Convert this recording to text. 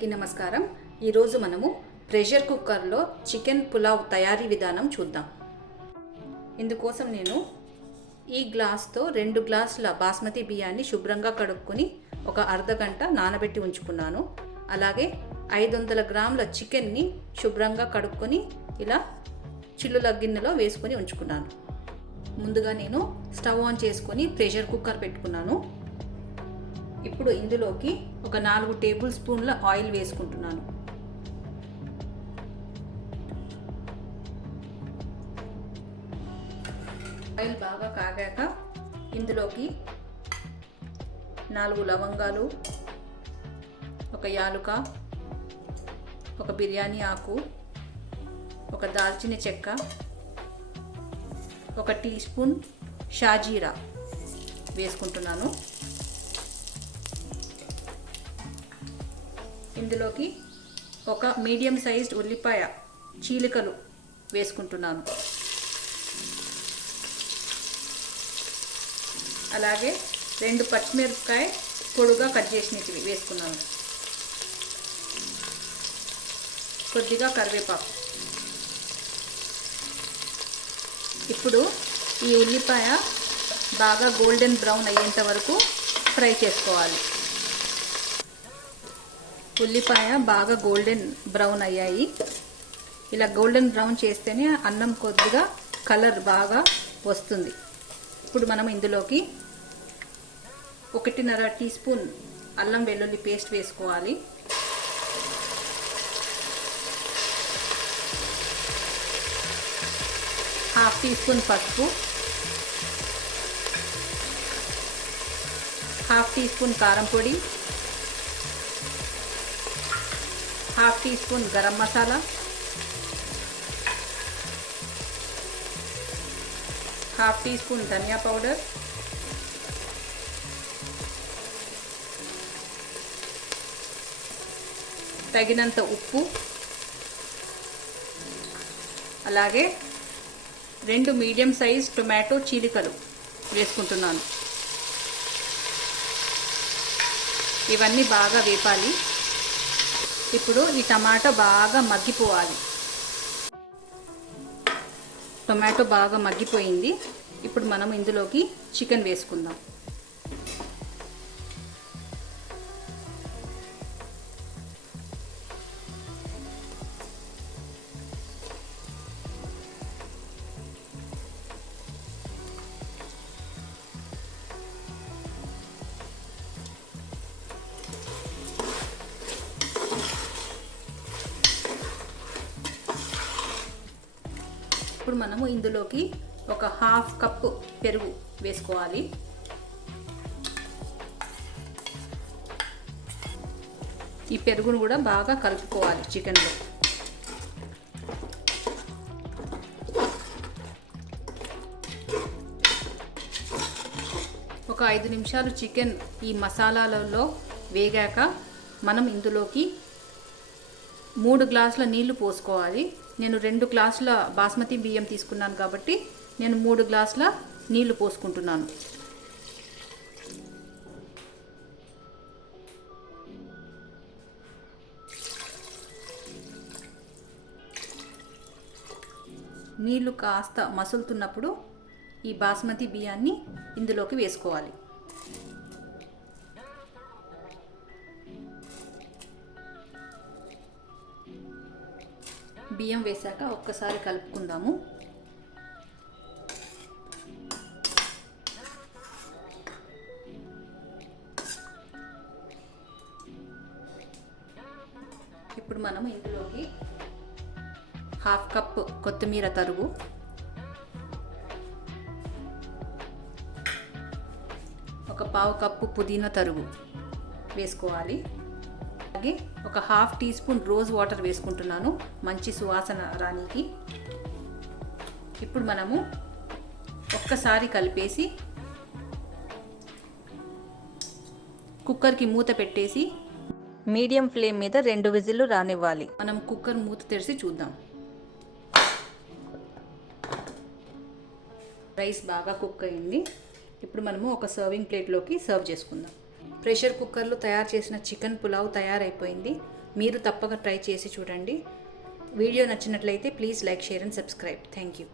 అందరికీ నమస్కారం। ఈరోజు మనము ప్రెషర్ కుక్కర్లో చికెన్ పులావ్ తయారీ విధానం చూద్దాం। ఇందుకోసం నేను ఈ గ్లాస్తో 2 గ్లాసుల బాస్మతి బియ్యాన్ని శుభ్రంగా కడుక్కొని ఒక అర్ధ గంట నానబెట్టి ఉంచుకున్నాను। అలాగే 500 గ్రాముల చికెన్ని శుభ్రంగా కడుక్కొని ఇలా చిల్లుల గిన్నెలో వేసుకొని ఉంచుకున్నాను। ముందుగా నేను స్టవ్ ఆన్ చేసుకొని ప్రెషర్ కుక్కర్ పెట్టుకున్నాను। ఇప్పుడు ఇందులోకి ఒక 4 టేబుల్ స్పూన్ల ఆయిల్ వేసుకుంటున్నాను। ఆయిల్ బాగా కాగాక ఇందులోకి 4 లవంగాలు, ఒక యాలుక, ఒక బిర్యానీ ఆకు, ఒక దాల్చిన చెక్క, ఒక టీ స్పూన్ షాజీరా వేసుకుంటున్నాను। ఇందులోకి ఒక మీడియం సైజ్డ్ ఉల్లిపాయ చీలికలు వేసుకుంటున్నాను। అలాగే 2 పచ్చిమిరపకాయ పొడుగా కట్ చేసినవి వేసుకున్నాను। కొద్దిగా కరివేపాకు। ఇప్పుడు ఈ ఉల్లిపాయ బాగా గోల్డెన్ బ్రౌన్ అయ్యేంత వరకు ఫ్రై చేసుకోవాలి। ఉల్లిపాయ బాగా గోల్డెన్ బ్రౌన్ అయ్యాయి। ఇలా గోల్డెన్ బ్రౌన్ చేస్తేనే అన్నం కొద్దిగా కలర్ బాగా వస్తుంది। ఇప్పుడు మనం ఇందులోకి 1.5 టీ స్పూన్ అల్లం వెల్లుల్లి పేస్ట్ వేసుకోవాలి। హాఫ్ టీ స్పూన్ పసుపు, హాఫ్ టీ స్పూన్ కారం పొడి, half teaspoon garam masala, half teaspoon ధనియా పౌడర్, తగినంత ఉప్పు, అలాగే 2 మీడియం సైజ్ టొమాటో చీలికలు వేసుకుంటున్నాను। ఇవన్నీ బాగా వేపాలి। ఇప్పుడు ఈ టమాటో బాగా మగ్గిపోవాలి। టొమాటో బాగా మగ్గిపోయింది। ఇప్పుడు మనం ఇందులోకి చికెన్ వేసుకుందాం। ఇప్పుడు మనము ఇందులోకి ఒక హాఫ్ కప్పు పెరుగు వేసుకోవాలి। ఈ పెరుగును కూడా బాగా కలుపుకోవాలి చికెన్లో। ఒక 5 నిమిషాలు చికెన్ ఈ మసాలాలలో వేగాక మనం ఇందులోకి 3 గ్లాసుల నీళ్లు పోసుకోవాలి। నేను 2 గ్లాసుల బాస్మతి బియ్యం తీసుకున్నాను కాబట్టి నేను 3 గ్లాసుల నీళ్లు పోసుకుంటున్నాను। నీళ్లు కాస్త మసులుతున్నప్పుడు ఈ బాస్మతి బియ్యాన్ని ఇందులోకి వేసుకోవాలి। బియ్యం వేసాక ఒక్కసారి కలుపుకుందాము। ఇప్పుడు మనం ఇందులోకి హాఫ్ కప్ కొత్తిమీర తరుగు, ఒక పావు కప్పు పుదీనా తరుగు వేసుకోవాలి। అలాగే ఒక half teaspoon rose water వేసుకుంటున్నాను మంచి సువాసన రానికి। ఇప్పుడు మనము ఒక్కసారి కలిపేసి కుక్కర్కి మూత పెట్టేసి మీడియం ఫ్లేమ్ మీద 2 విజిల్లు రానివ్వాలి। మనం కుక్కర్ మూత తెరిచి చూద్దాం। రైస్ బాగా కుక్ అయింది। ఇప్పుడు మనము ఒక సర్వింగ్ ప్లేట్లోకి సర్వ్ చేసుకుందాం। ప్రెషర్ కుక్కర్లో తయారు చేసిన చికెన్ పులావ్ తయారైపోయింది। మీరు తప్పక ట్రై చేసి చూడండి. వీడియో నచ్చినట్లయితే please like, share and subscribe. Thank you.